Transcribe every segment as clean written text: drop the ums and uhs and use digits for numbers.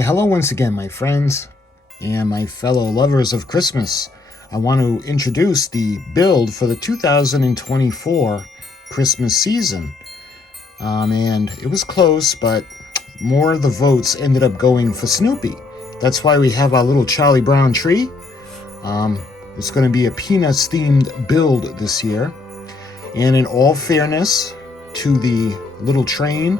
Well, hello once again, my friends and my fellow lovers of Christmas. I want to introduce the build for the 2024 Christmas season. And it was close, but more of the votes ended up going for Snoopy. That's why we have our little Charlie Brown tree. It's going to be a Peanuts themed build this year. And in all fairness to the little train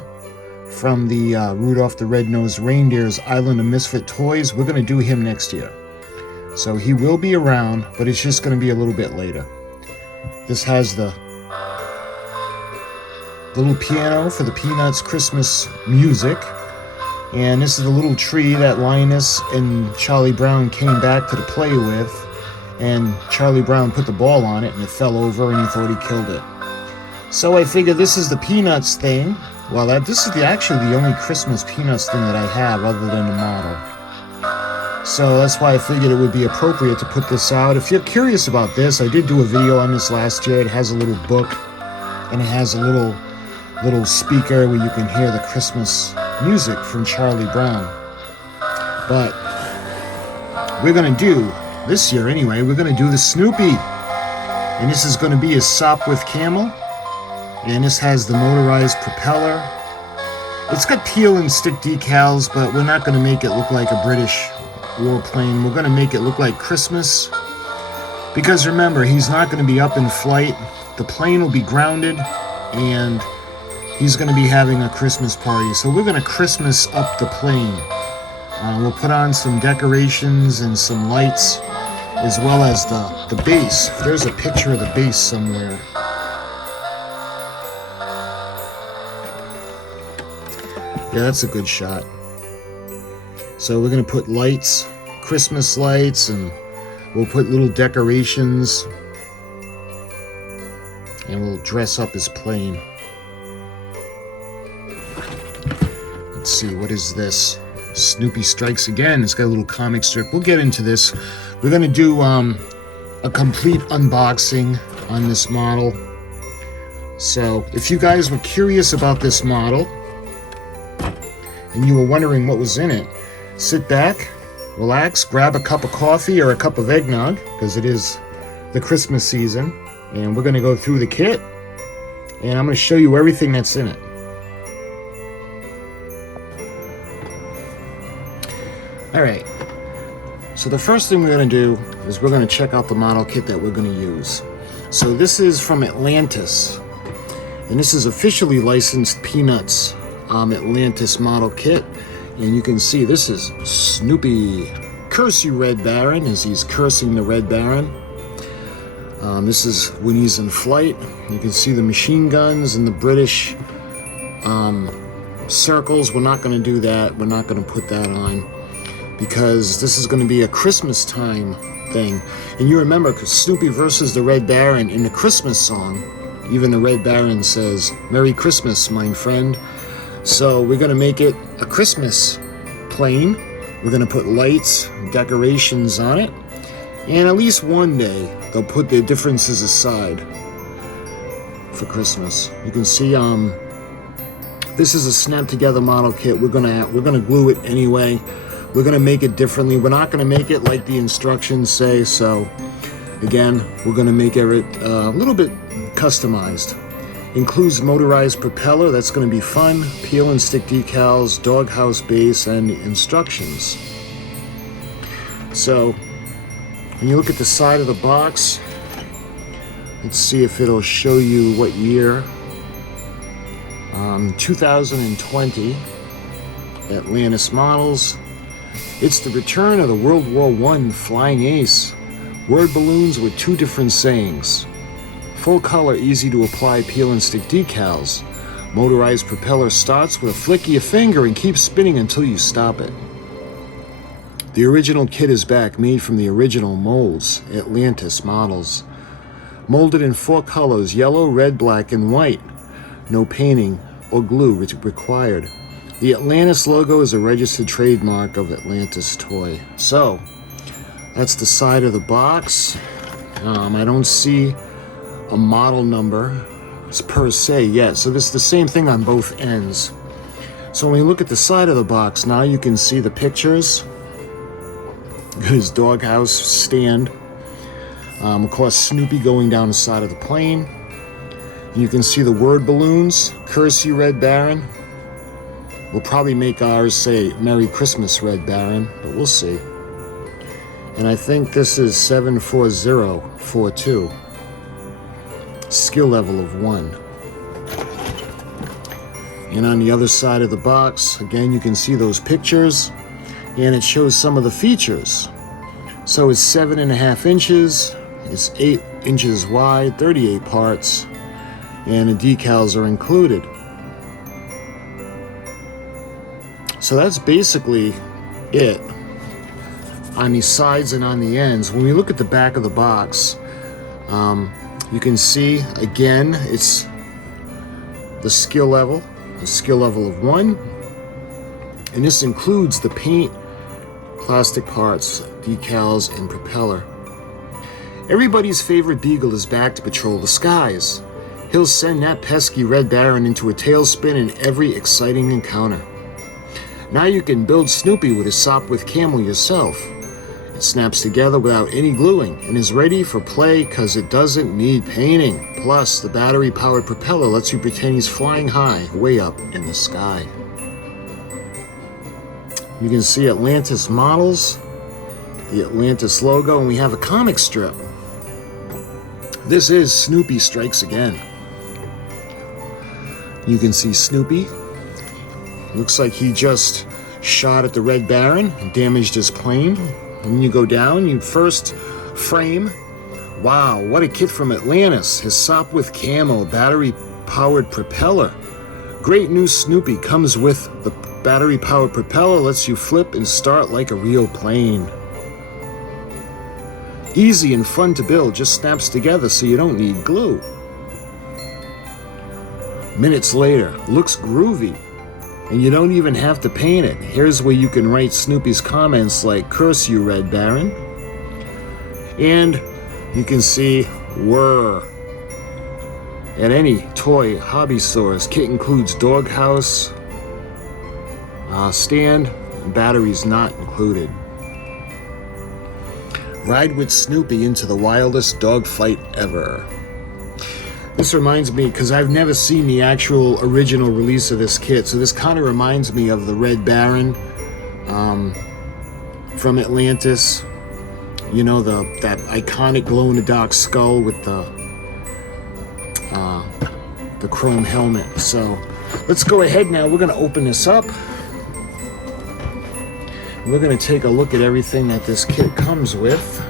from the Rudolph the Red-Nosed Reindeer's Island of Misfit Toys, we're going to do him next year. So he will be around, but it's just going to be a little bit later. This has the little piano for the Peanuts Christmas music. And this is the little tree that Linus and Charlie Brown came back to the play with. And Charlie Brown put the ball on it and it fell over and he thought he killed it. So I figured this is the Peanuts thing. Well, this is actually the only Christmas Peanuts thing that I have other than the model. So that's why I figured it would be appropriate to put this out. If you're curious about this, I did do a video on this last year. It has a little book and it has a little speaker where you can hear the Christmas music from Charlie Brown. But we're going to do, this year anyway, we're going to do the Snoopy. And this is going to be a Sopwith camel. And this has the motorized propeller. It's got peel and stick decals, but we're not going to make it look like a British warplane. We're going to make it look like Christmas. Because remember, he's not going to be up in flight. The plane will be grounded, and he's going to be having a Christmas party. So we're going to Christmas up the plane. We'll put on some decorations and some lights, as well as the base. There's a picture of the base somewhere. Yeah, that's a good shot. So we're going to put lights, Christmas lights, and we'll put little decorations. And we'll dress up his plane. Let's see, what is this? Snoopy Strikes Again. It's got a little comic strip. We'll get into this. We're going to do a complete unboxing on this model. So if you guys were curious about this model, and you were wondering what was in it, sit back, relax, grab a cup of coffee or a cup of eggnog, because it is the Christmas season, and we're going to go through the kit, and I'm going to show you everything that's in it. Alright, so the first thing we're going to do is we're going to check out the model kit that we're going to use. So this is from Atlantis, and this is officially licensed Peanuts Atlantis model kit, and you can see this is Snoopy. Curse you, Red Baron, as he's cursing the Red Baron. This is when he's in flight. You can see the machine guns and the British circles. We're not going to do that. We're not going to put that on because this is going to be a Christmas time thing. And you remember Snoopy versus the Red Baron in the Christmas song. Even the Red Baron says, "Merry Christmas, my friend." So we're going to make it a Christmas plane. We're going to put lights, decorations on it. And at least one day, they'll put their differences aside for Christmas. You can see this is a snap together model kit. We're gonna glue it anyway. We're going to make it differently. We're not going to make it like the instructions say. So again, we're going to make it a little bit customized. Includes motorized propeller, that's going to be fun, peel and stick decals, doghouse base, and instructions. So, when you look at the side of the box, let's see if it'll show you what year. 2020, Atlantis models. It's the return of the World War I flying ace. Word balloons with two different sayings. Full color, easy to apply peel and stick decals. Motorized propeller starts with a flick of your finger and keeps spinning until you stop it. The original kit is back, made from the original molds, Atlantis models. Molded in 4 colors, yellow, red, black, and white. No painting or glue required. The Atlantis logo is a registered trademark of Atlantis toy. So, that's the side of the box. I don't see a model number per se yet, so this is the same thing on both ends. So when we look at the side of the box, now you can see the pictures. His doghouse stand. Of course, Snoopy going down the side of the plane. You can see the word balloons. Curse you, Red Baron. We'll probably make ours say Merry Christmas, Red Baron, but we'll see. And I think this is 74042. Skill level of 1. And on the other side of the box, again, you can see those pictures, and it shows some of the features. So it's 7.5 inches, it's 8 inches wide, 38 parts, and the decals are included. So that's basically it on the sides and on the ends. When we look at the back of the box, you can see, again, it's the skill level of 1, and this includes the paint, plastic parts, decals, and propeller. Everybody's favorite beagle is back to patrol the skies. He'll send that pesky Red Baron into a tailspin in every exciting encounter. Now you can build Snoopy with a Sopwith camel yourself. It snaps together without any gluing and is ready for play because it doesn't need painting. Plus, the battery-powered propeller lets you pretend he's flying high, way up in the sky. You can see Atlantis models, the Atlantis logo, and we have a comic strip. This is Snoopy Strikes Again. You can see Snoopy. Looks like he just shot at the Red Baron and damaged his plane. And when you go down, you first frame. Wow, what a kit from Atlantis. His Sopwith Camo battery-powered propeller. Great new Snoopy comes with the battery-powered propeller, lets you flip and start like a real plane. Easy and fun to build, just snaps together so you don't need glue. Minutes later, looks groovy, and you don't even have to paint it. Here's where you can write Snoopy's comments like, "Curse you, Red Baron." And you can see whir at any toy hobby stores. Kit includes doghouse, stand, batteries not included. Ride with Snoopy into the wildest dogfight ever. This reminds me, because I've never seen the actual original release of this kit, so this kind of reminds me of the Red Baron from Atlantis. You know, that iconic glow-in-the-dark skull with the chrome helmet. So let's go ahead now. We're going to open this up. We're going to take a look at everything that this kit comes with.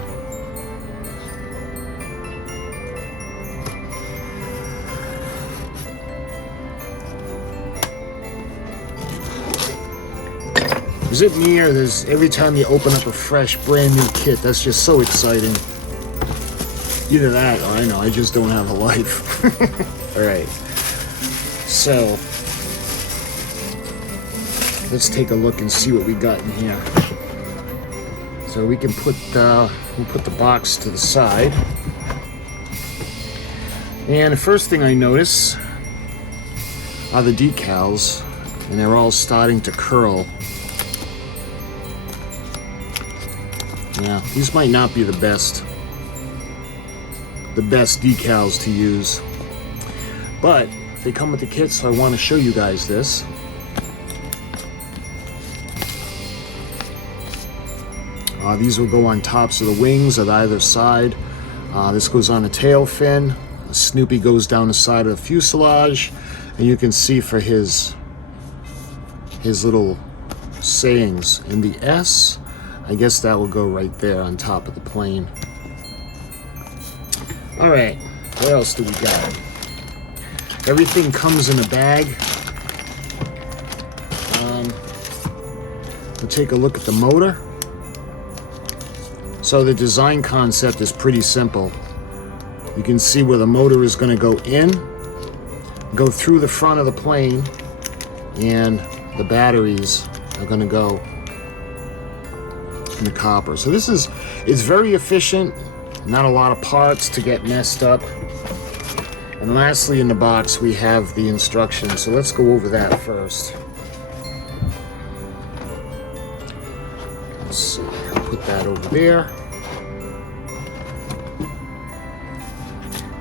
Is it me, or there's every time you open up a fresh, brand new kit, that's just so exciting? Either that, or I know, I just don't have a life. Alright. So, let's take a look and see what we got in here. So we can put we'll put the box to the side. And the first thing I notice are the decals, and they're all starting to curl. Yeah, these might not be the best decals to use, but they come with the kit, so I want to show you guys this. These will go on tops of the wings at either side. This goes on the tail fin. Snoopy goes down the side of the fuselage, and you can see for his little sayings. And the S, I guess that will go right there on top of the plane. Alright, what else do we got? Everything comes in a bag. We'll take a look at the motor. So the design concept is pretty simple. You can see where the motor is going to go in, go through the front of the plane, and the batteries are going to go in the copper. So it's very efficient, not a lot of parts to get messed up. And lastly in the box we have the instructions, so let's go over that first. that over there.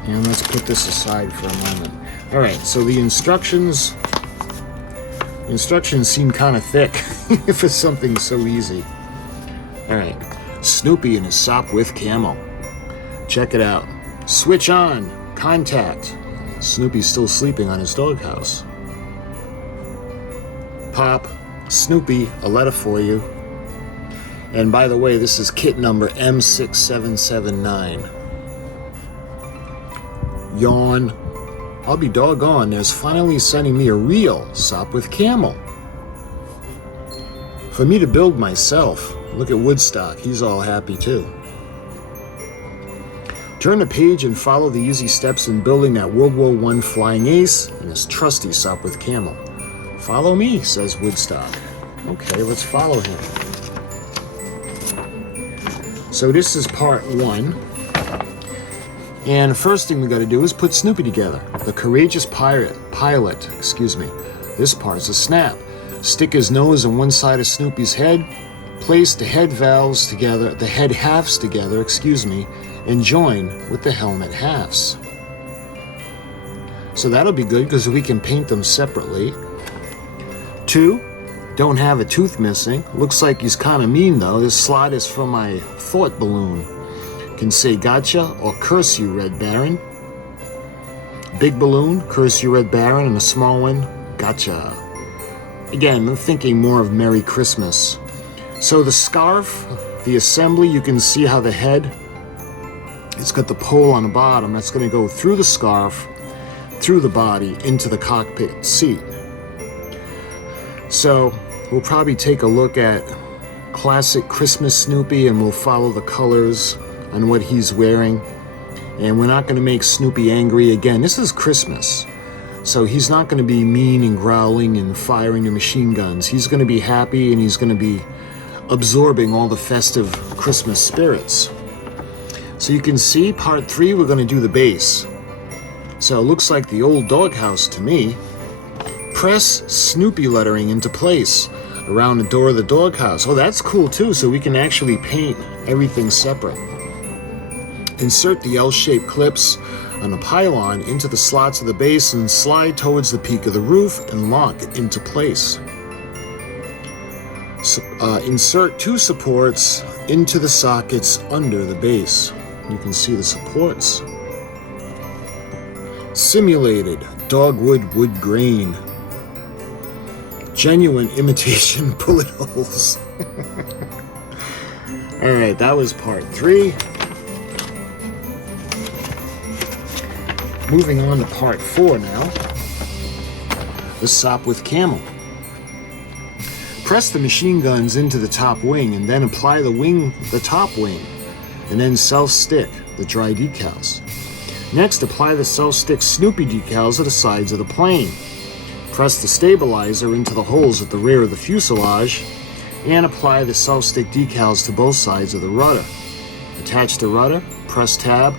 And let's put this aside for a moment. All right, so the instructions seem kind of thick for something so easy. All right, Snoopy and his Sopwith camel. Check it out. Switch on, contact. Snoopy's still sleeping on his doghouse. Pop, Snoopy, a letter for you. And by the way, this is kit number M6779. Yawn. I'll be doggone, there's finally sending me a real Sopwith camel for me to build myself. Look at Woodstock, he's all happy too. Turn the page and follow the easy steps in building that World War I flying ace and his trusty Sopwith camel. Follow me, says Woodstock. Okay, let's follow him. So this is part 1. And first thing we got to do is put Snoopy together. The courageous pilot. This part's a snap. Stick his nose on one side of Snoopy's head. Place the head halves together, and join with the helmet halves. So that'll be good because we can paint them separately. 2, don't have a tooth missing. Looks like he's kind of mean though. This slot is from my thought balloon. Can say gotcha or curse you, Red Baron. Big balloon, curse you, Red Baron, and a small one, gotcha. Again, I'm thinking more of Merry Christmas. So the scarf, the assembly, you can see how the head, it's got the pole on the bottom. That's going to go through the scarf, through the body, into the cockpit seat. So we'll probably take a look at classic Christmas Snoopy and we'll follow the colors on what he's wearing. And we're not going to make Snoopy angry. Again, this is Christmas. So he's not going to be mean and growling and firing the machine guns. He's going to be happy and he's going to be absorbing all the festive Christmas spirits. So you can see part 3, we're going to do the base. So it looks like the old doghouse to me. Press Snoopy lettering into place around the door of the doghouse. Oh, that's cool too, so we can actually paint everything separate. Insert the L-shaped clips on the pylon into the slots of the base and slide towards the peak of the roof and lock into place. Insert 2 supports into the sockets under the base. You can see the supports. Simulated dogwood wood grain. Genuine imitation bullet holes. Alright, that was part 3. Moving on to part 4 now. The Sopwith camel. Press the machine guns into the top wing and then apply the top wing, and then self-stick the dry decals. Next, apply the self-stick Snoopy decals to the sides of the plane. Press the stabilizer into the holes at the rear of the fuselage and apply the self-stick decals to both sides of the rudder. Attach the rudder, press tab,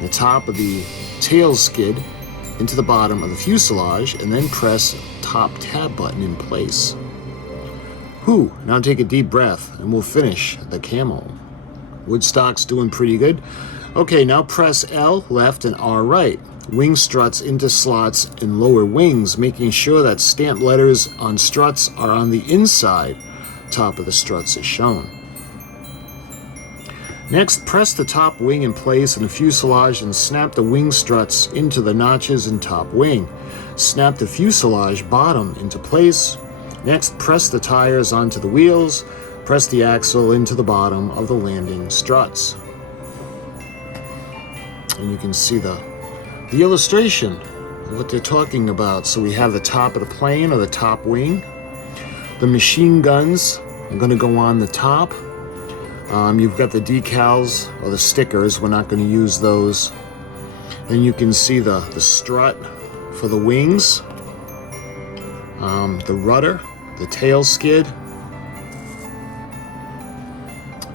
the top of the tail skid into the bottom of the fuselage and then press top tab button in place. Whew, now take a deep breath and we'll finish the camel. Woodstock's doing pretty good. Okay, now press L left and R right. Wing struts into slots in lower wings, making sure that stamped letters on struts are on the inside. Top of the struts is shown. Next, press the top wing in place in the fuselage and snap the wing struts into the notches in top wing. Snap the fuselage bottom into place. Next, press the tires onto the wheels. Press the axle into the bottom of the landing struts. And you can see the illustration of what they're talking about. So we have the top of the plane or the top wing. The machine guns are going to go on the top. You've got the decals or the stickers. We're not going to use those. Then you can see the strut for the wings, the rudder, the tail skid,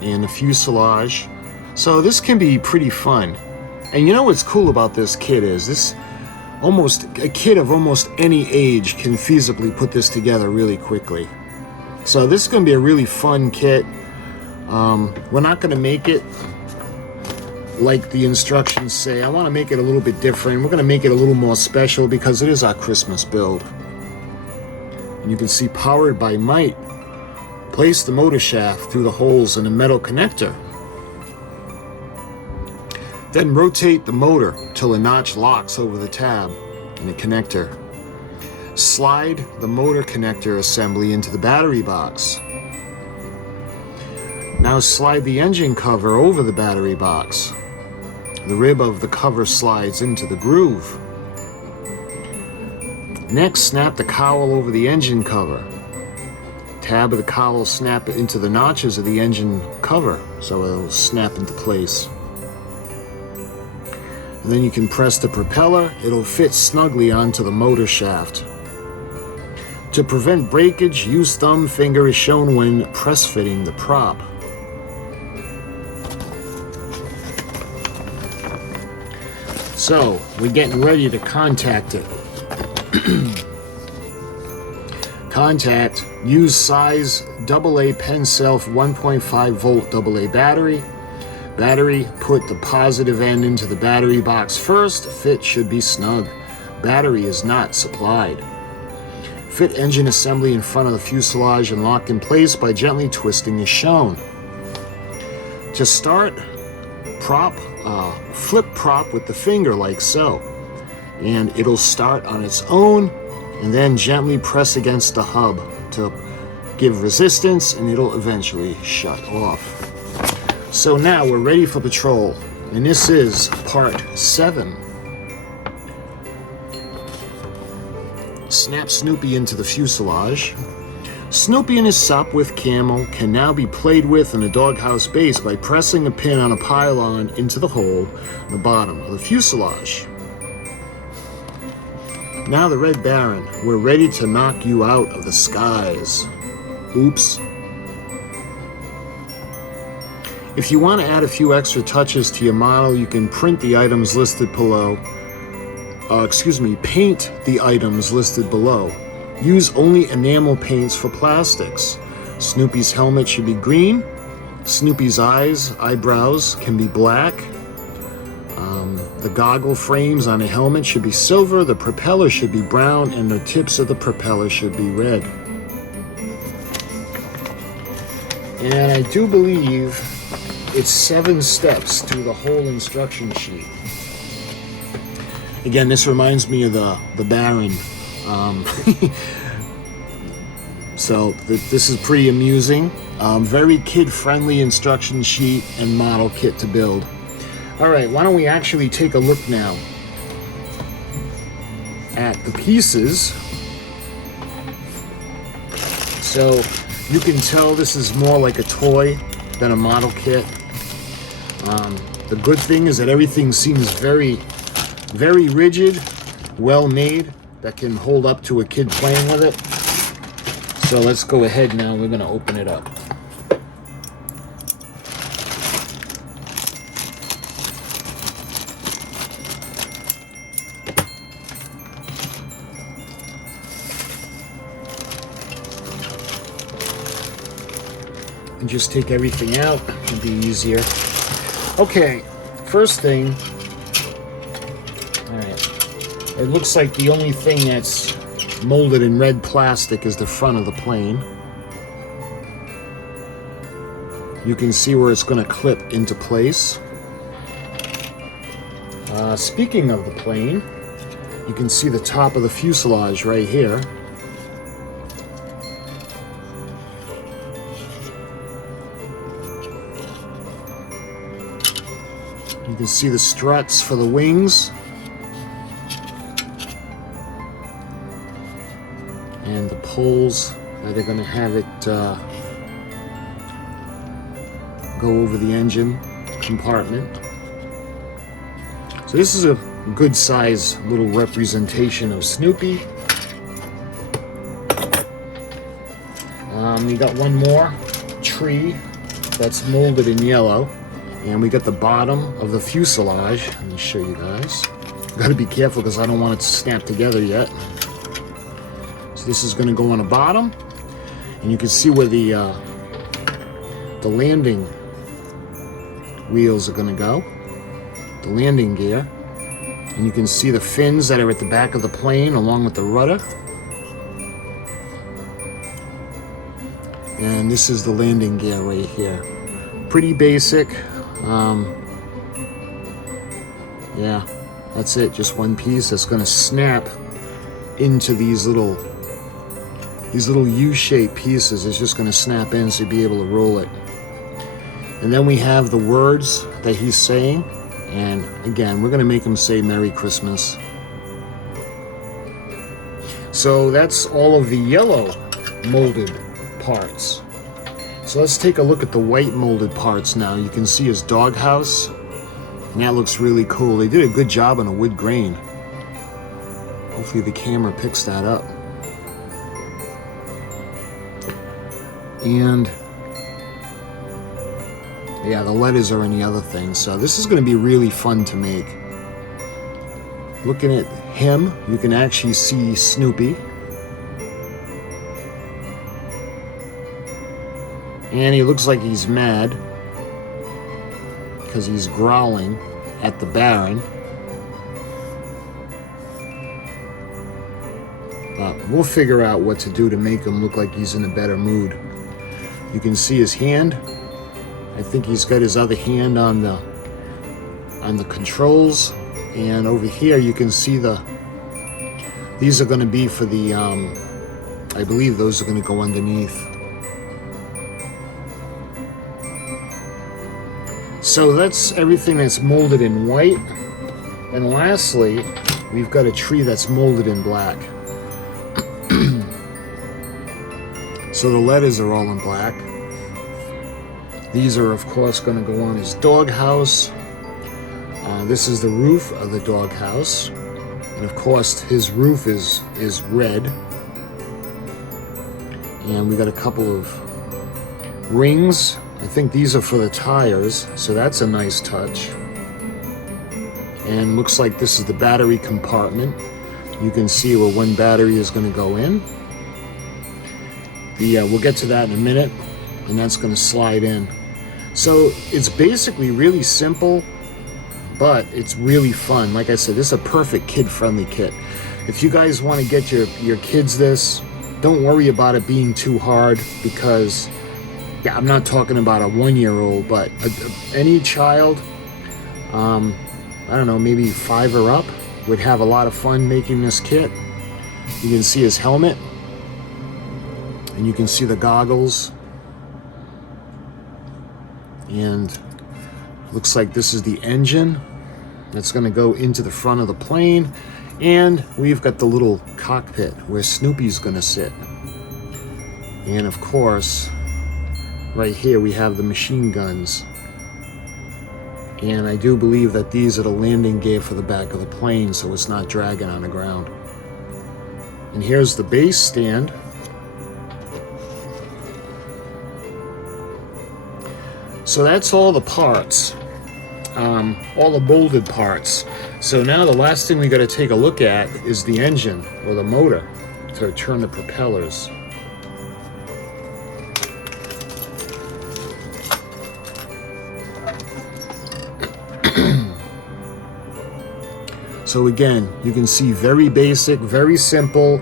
and the fuselage. So this can be pretty fun. And you know what's cool about this kit is a kid of almost any age can feasibly put this together really quickly. So this is going to be a really fun kit. We're not going to make it like the instructions say. I want to make it a little bit different. We're going to make it a little more special because it is our Christmas build. And you can see powered by might. Place the motor shaft through the holes in the metal connector. Then rotate the motor till the notch locks over the tab in the connector. Slide the motor connector assembly into the battery box. Now slide the engine cover over the battery box. The rib of the cover slides into the groove. Next, snap the cowl over the engine cover. Tab of the cowl snap into the notches of the engine cover so it'll snap into place. And then you can press the propeller. It'll fit snugly onto the motor shaft. To prevent breakage, use thumb finger as shown when press fitting the prop. So, we're getting ready to contact it. Contact, use size AA pen self 1.5 volt AA battery. Battery, put the positive end into the battery box first. Fit should be snug. Battery is not supplied. Fit engine assembly in front of the fuselage and lock in place by gently twisting as shown. To start, flip prop with the finger like so. And it'll start on its own, and then gently press against the hub to give resistance, and it'll eventually shut off. So now we're ready for patrol, and this is part 7. Snap Snoopy into the fuselage. Snoopy and his Sopwith camel can now be played with in a doghouse base by pressing a pin on a pylon into the hole in the bottom of the fuselage. Now the Red Baron, we're ready to knock you out of the skies. Oops. If you want to add a few extra touches to your model, you can print the items listed below. Paint the items listed below. Use only enamel paints for plastics. Snoopy's helmet should be green. Snoopy's eyebrows can be black. The goggle frames on the helmet should be silver. The propeller should be brown, and the tips of the propeller should be red. And I do believe it's 7 steps to the whole instruction sheet. Again, this reminds me of the Baron. So this is pretty amusing. Very kid-friendly instruction sheet and model kit to build. All right, why don't we actually take a look now at the pieces. So you can tell this is more like a toy than a model kit. The good thing is that everything seems very, very rigid, well made, that can hold up to a kid playing with it. So let's go ahead now, we're going to open it up. And just take everything out, it'll be easier. Okay, first thing, alright, it looks like the only thing that's molded in red plastic is the front of the plane. You can see where it's going to clip into place. Speaking of the plane, you can see the top of the fuselage right here. You can see the struts for the wings. And the poles that are going to have it go over the engine compartment. So this is a good size little representation of Snoopy. We got one more tree that's molded in yellow. And we got the bottom of the fuselage. Let me show you guys. Got to be careful because I don't want it to snap together yet. So this is going to go on the bottom. And you can see where the the landing wheels are going to go, the landing gear. And you can see the fins that are at the back of the plane along with the rudder. And this is the landing gear right here. Pretty basic. Yeah, that's it. Just one piece that's going to snap into these little U-shaped pieces. It's just going to snap in so you'll be able to roll it. And then we have the words that he's saying. And again, we're going to make him say Merry Christmas. So that's all of the yellow molded parts. So let's take a look at the white molded parts now. You can see his doghouse, and that looks really cool. They did a good job on a wood grain. Hopefully the camera picks that up. And yeah, the letters are in the other thing. So this is going to be really fun to make. Looking at him, you can actually see Snoopy. And he looks like he's mad because he's growling at the Baron. But we'll figure out what to do to make him look like he's in a better mood. You can see his hand. I think he's got his other hand on the controls, and over here you can see these are going to be for the I believe those are going to go underneath. So that's everything that's molded in white. And lastly, we've got a tree that's molded in black. So the letters are all in black. These are, of course, going to go on his doghouse. This is the roof of the doghouse. And, of course, his roof is red. And we got a couple of rings. I think these are for the tires, so that's a nice touch. And looks like this is the battery compartment. You can see where one battery is going to go in. We'll get to that in a minute, and that's going to slide in. So it's basically really simple, but it's really fun. Like I said, this is a perfect kid-friendly kit. If you guys want to get your kids this, don't worry about it being too hard, because yeah, I'm not talking about a 1-year-old, but any child, I don't know, maybe 5 or up, would have a lot of fun making this kit. You can see his helmet, and you can see the goggles. And looks like this is the engine that's going to go into the front of the plane. And we've got the little cockpit where Snoopy's going to sit. And of course, right here we have the machine guns. And I do believe that these are the landing gear for the back of the plane, so it's not dragging on the ground. And here's the base stand. So that's all the parts, all the molded parts. So now the last thing we got to take a look at is the engine, or the motor, to turn the propellers. So again, you can see very basic, very simple,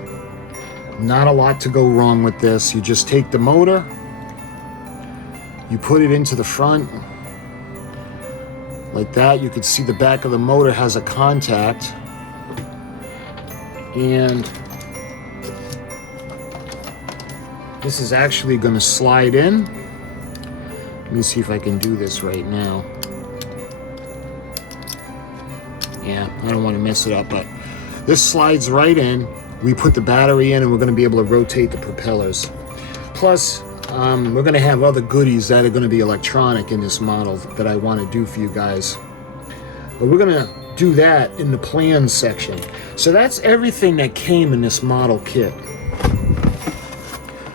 not a lot to go wrong with this. You just take the motor, you put it into the front like that. You can see the back of the motor has a contact, and this is actually going to slide in. Let me see if I can do this right now. Yeah, I don't want to mess it up, but this slides right in. We put the battery in, and we're going to be able to rotate the propellers. Plus, we're going to have other goodies that are going to be electronic in this model that I want to do for you guys. But we're going to do that in the plans section. So that's everything that came in this model kit.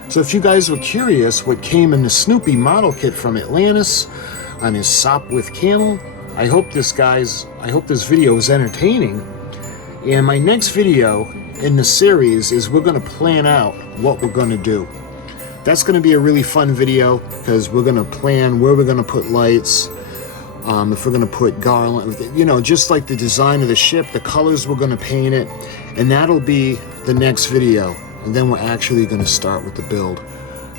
So if you guys were curious what came in the Snoopy model kit from Atlantis on his Sopwith camel, I hope this video is entertaining. And my next video in the series is we're going to plan out what we're going to do. that's going to be a really fun video, because we're going to plan where we're going to put lights, if we're going to put garland, you know, just like the design of the ship, the colors we're going to paint it, and that'll be the next video. And then we're actually going to start with the build.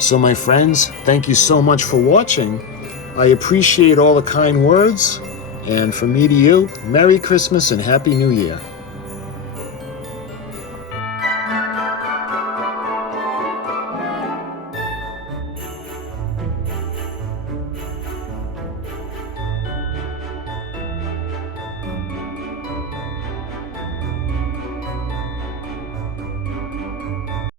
So my friends, thank you so much for watching. I appreciate all the kind words. And from me to you, Merry Christmas and Happy New Year.